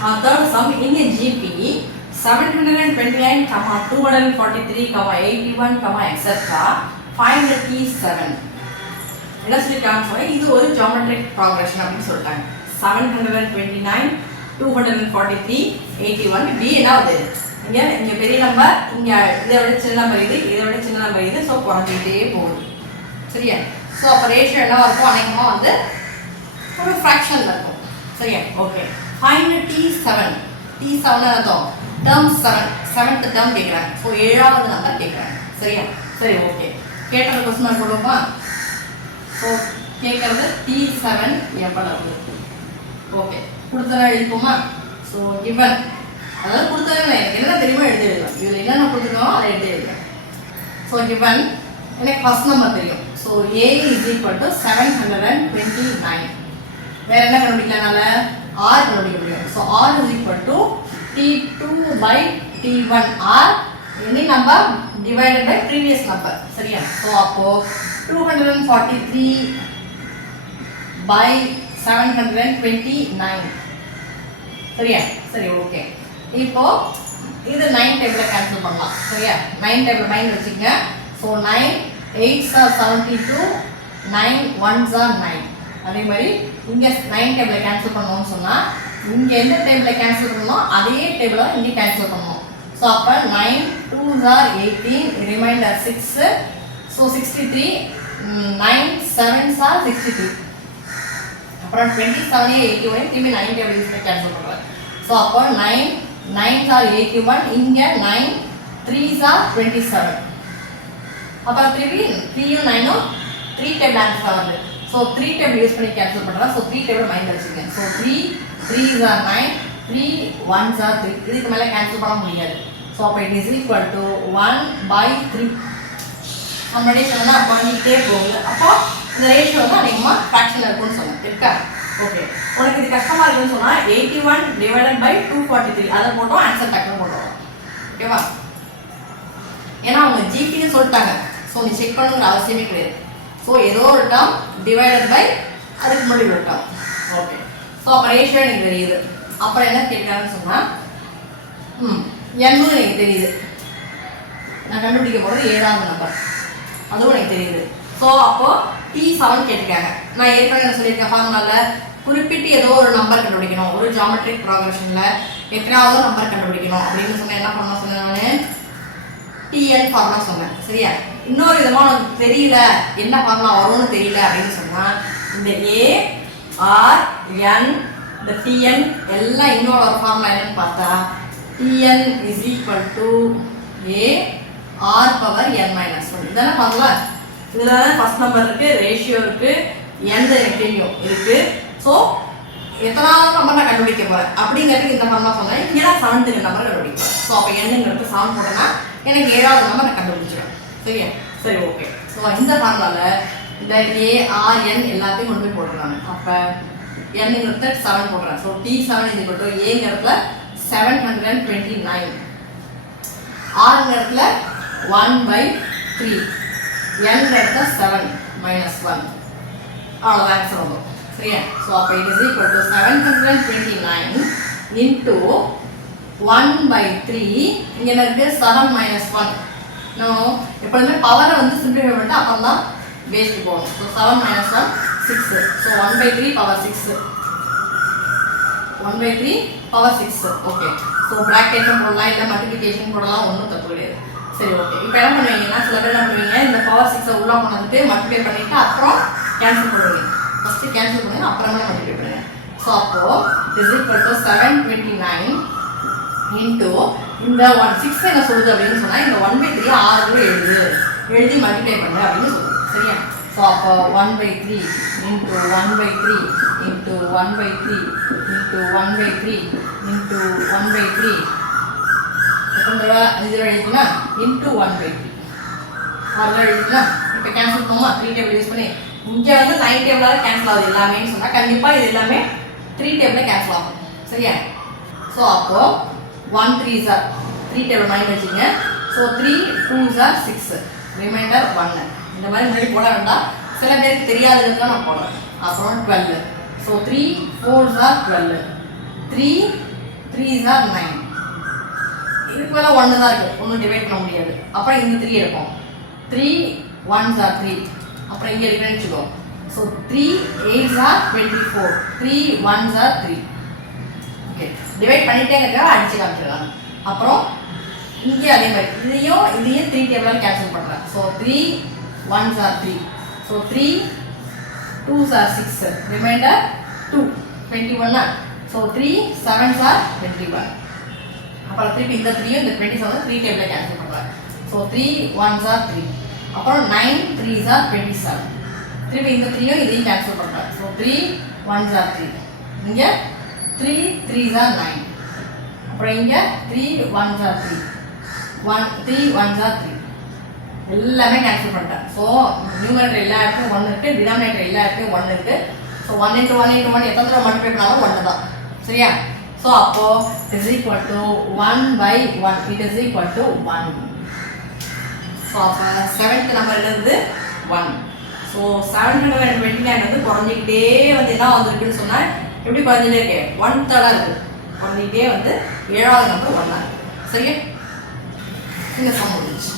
third sum in a GP 729, 243, 81, etc. Find the T7. என்ன சொல்லிருக்காங்க சொன்னா இது ஒரு ஜியோமெட்ரிக் ப்ரோக்ரஷன் அப்படின்னு சொல்லிட்டாங்க. 729, 243, 81 டி என்ன ஆகுது? இங்க பெரிய நம்பர், இங்க இதை விட சின்ன நம்பர் இது, இதை விட சின்ன நம்பர் இது, ஸோ குறைஞ்சிக்கிட்டே போகுது. சரியா? ஸோ அப்போ ரேஷியோ என்னவா இருக்கும்? அநேகமாக வந்து ஒரு ஃப்ராக்ஷனில் இருக்கும். சரியா? ஓகே. Find T7. T7 அர்த்தம் டேர்ம் 7, 7th டேர்ம் கேட்குறாங்க. ஸோ 7வது நம்பர் கேட்குறாங்க. சரியா? சரி, ஓகே. கேட்ட கொஸ்டின் போடுவோமா? ஸோ கேட்கறது T7 எவ்வளவு? ஓகே, கொடுத்தனா எழுதிப்போமா? ஸோ கிவன், அதாவது கொடுத்தது எனக்கு என்ன தெரியுமோ எழுதி எழுதுவேன். இதில் என்னென்ன கொடுத்துருக்கோம் அதை எழுதி எழுதுவேன். ஸோ கிவன் எனக்கு ஃபர்ஸ்ட் நம்பர் தெரியும். So A is equal to 729. வேற என்ன கண்டுபிடிக்கலனால R கண்டுபிடிக்க முடியும். So R is equal to T2 by T1. R any number divided by previous number. சரியா? ஸோ அப்போ 243 by 729. சரியா? சரி, ஓகே. இப்போ இது 9 டேபிள கேன்சல் பண்ணலாம். சரியா? 9 டேபிள் மைண்ட் வச்சுக்கங்க. So 9 8s are 72, 9 1s are 9. அதே மாதிரி இங்க 9 டேபிள கேன்சல் பண்ணணும்னு சொன்னா இங்க எந்த டேபிள கேன்சல் பண்ணணும் அதே டேபிள இங்க கேன்சல் பண்ணணும். ஸோ அப்ப 9 2s are 18, reminder 6. So 63, 9 7s are 63. அப்புறம் 27 81 திரும்பி 9 டேபிள் யூஸ் பண்ணி கேன்சல் பண்றேன். ஸோ அப்போ 9 9s are 81, இங்க 9 3s are 27. அப்புறம் திரும்பி 3யும் 9ம் 3 டேபிள் ஆன்சர் வருது. ஸோ 3 டேபிள் யூஸ் பண்ணி கேன்சல் பண்ணுறேன். ஸோ 3 டேபிள் மைண்ட் வச்சுக்கேன். So 3 3s are 9, 3 1s are 3. இதுக்கு மேலே கேன்சல் பண்ண முடியாது. ஸோ அப்போ இட் இஸ் ஈக்குவல் டு 1/3. நம்ம ரேஷியோ தான் பண்ணிக்கிட்டே போகுது. அப்போ இந்த ரேஷியோ வந்து அதிகமாக ஃப்ராக்ஷனில் இருக்குன்னு சொன்னேன். இருக்கா? ஓகே. உனக்கு இது கஷ்டமாக இருக்குன்னு சொன்னால் 81 டிவைடட் பை 243 அதை போட்டோம், ஆன்சர் டக்குன்னு போட்டோம். ஓகேவா? ஏன்னா அவங்க ஜிபின்னு சொல்லிட்டாங்க. ஸோ நீ செக் பண்ணுங்கிற அவசியமே கிடையாது. ஸோ ஏதோ ஒரு டேர்ம் டிவைடட் பை அதுக்கு முன்னாடி ஒரு டேர்ம். ஓகே. ஸோ அப்போ ரேஷியோ எனக்கு தெரியுது. அப்புறம் என்ன கேட்குறாங்கன்னு சொன்னால் எண்ணும் எனக்கு தெரியுது. நான் கண்டுபிடிக்க போகிறது 7வது நம்பர், அதுவும் எனக்கு தெரியுது. ஸோ அப்போது T7 கேட்டிருக்காங்க. நான் ஏற்கனவே என்ன சொல்லியிருக்கேன் ஃபார்முலாவில் குறிப்பிட்டு ஏதோ ஒரு நம்பர் கண்டுபிடிக்கணும். ஒரு ஜியோமெட்ரிக் ப்ரோக்ரஷனில் எத்தனாவது நம்பர் கண்டுபிடிக்கணும் அப்படின்னு சொன்னேன். என்ன பண்ண சொன்னேன் நான்? TN ஃபார்முலா சொன்னேன். சரியா? இன்னொரு விதமாக உனக்கு தெரியல, என்ன ஃபார்முலா வரும்னு தெரியல அப்படின்னு சொன்னால் இந்த A R N இந்த TN எல்லாம் இன்னொரு ஒரு ஃபார்முலா என்னன்னு பார்த்தா TN is equal to A R power n minus 1. இதான ஃபார்முலா. இதில் தான் ஃபர்ஸ்ட் நம்பர் இருக்குது, ரேஷியோ இருக்குது, எந்த எனக்கு தெரியும் இருக்குது. ஸோ எத்தனாவது நம்பர் நான் கண்டுபிடிக்க போகிறேன் அப்படிங்கிறதுக்கு இந்த ஃபார்முலா சொன்னேன். இங்கே தான் 7th நம்பர் கண்டுபிடிக்க போகிறேன். ஸோ அப்போ என்னங்கிறது 7 போட்டோன்னா எனக்கு 7வது நம்பர் நான் கண்டுபிடிச்சிடுவேன். சரியா? சரி, ஓகே. ஸோ இந்த ஃபார்முலாவில் இந்த ARN எல்லாத்தையும் கொண்டு போய் போட்டுருக்காங்க. அப்போ என்னங்கிறத 7 போடுறேன். So T7 is equal to ஏங்கிறதுல 729, ஆறுங்கிறதுல 1/3, n-ங்கிறதுல 7 minus 1. அவ்வளோதான் ஆன்சர் வரும். சரியா? ஸோ அப்போ it is equal to 729 into 1/3. இங்கே எனக்கு 7 minus 1. நம்ம எப்பொழுதுமே பவரை வந்து சிம்பிளிஃபை பண்ணிட்டு அப்புறம் தான் பேஸ்க்கு போகணும். So 7 minus 1 6. So 1/3 power 6. 1/3 power 6. Okay. So ப்ராக்கெட்டும் போடலாம், இல்லை மல்டிப்ளிகேஷன் போடலாம், ஒன்றும் தப்பு கிடையாது. சரி, ஓகே. இப்போ என்ன பண்ணுவீங்கன்னா சில பேர் என்ன பண்ணுவீங்க, இந்த பவர் 6 உள்ளே கொண்டுட்டு மல்டிப்ளை பண்ணிவிட்டு அப்புறம் கேன்சல் பண்ணுவீங்க. ஃபஸ்ட்டு கேன்சல் பண்ணுங்க, அப்புறமா மல்டிப்ளை பண்ணுங்க. ஸோ அப்போது இஸ் ஈக்குவல் டு 729 இன்ட்டு இந்த 6 என்ன சொல்லுது அப்படின்னு சொன்னால் இந்த 1/3 6 எழுதி மல்டிப்ளை பண்ணு அப்படின்னு சொல்லுது. சரியா? ஸோ அப்போ 1/3 இன்ட்டு 1/3 இன்ட்டு 1/3 இன்ட்டு 1/3 இன்ட்டு 1/3 எத்தனை 5 எழுதினா இன்ட்டு 1/3 6 எழுதினா. இப்போ கேன்சல் பண்ணுவோமா? 3 டேபிள் யூஸ் பண்ணி. இங்கே வந்து 9 டேபிளால் கேன்சல் ஆகுது எல்லாமேன்னு சொன்னால் கண்டிப்பாக இது எல்லாமே 3 டேபிளில் கேன்சல் ஆகும். சரியா? ஸோ அப்போது 1 3s are 3 டேபிள் மைண்ட் வச்சுங்க. So 3 2s are 6, remainder 1. இந்த மாதிரி முன்னாடி போட வேண்டாம், சில பேருக்கு தெரியாததுக்கு நான் போடுறேன். அப்புறம் 12. So 3 4s are 12, 3 3s are 9. இதுக்கு மேலே 1 தான் இருக்குது, ஒன்றும் டிவைட் பண்ண முடியாது. அப்புறம் இந்த 3 இருக்கும், 3 1s are 3. அப்புறம் இங்கே இருக்குன்னு வச்சுக்கோ. So 3 8s are 24, 3 1s are 3. Okay, divide பண்ணிட்டேங்கிறதுக்காக அடிச்சு காமிச்சிடலாம். அப்புறம் இங்கே அதே மாதிரி இதையும் 3 டேபிளாக கேன்சல் பண்ணுறேன். So 3 1s are 3. So 3 2s are 6. Remainder 2 21. So 3 7s are 21. அப்புறம் திருப்பி இந்த 3யும் இந்த 27 3 டேபிளில் கேன்சல் பண்ணுறேன். So 3 1s are 3. அப்புறம் 9 3s are 27. திருப்பி இந்த 3யும் இதையும் கேன்சல் பண்ணுறேன். So 3 1s are 3. இங்கே 3 3s are 9. அப்புறம் இங்கே 3 1s are 3. 3 1s are 3. எல்லாமே கேன்சல் பண்ணிட்டேன். ஸோ நியூமரேட்டர் எல்லா இடத்துக்கும் 1 இருக்குது, டினாமினேட்டர் எல்லா இடத்துக்கும் 1 இருக்குது. ஸோ 1 × 1 × 1 எத்தனை தடவை மல்டிப்ளை பண்ணாலும் 1 தான். சரியா? ஸோ அப்போது it is equal to 1/1. It is equal to 1. So அப்போ 7th நம்பர்லேருந்து 1. ஸோ 729 வந்து குறைஞ்சிக்கிட்டே வந்து என்ன வந்துருக்குன்னு சொன்னால் எப்படி குறைஞ்சிட்டே இருக்கு? 1/3 இருக்குது. குறைஞ்சிக்கிட்டே வந்து 7வது நம்பர் 1 இருக்குது. சரியா? இந்த சம் முடிஞ்சு.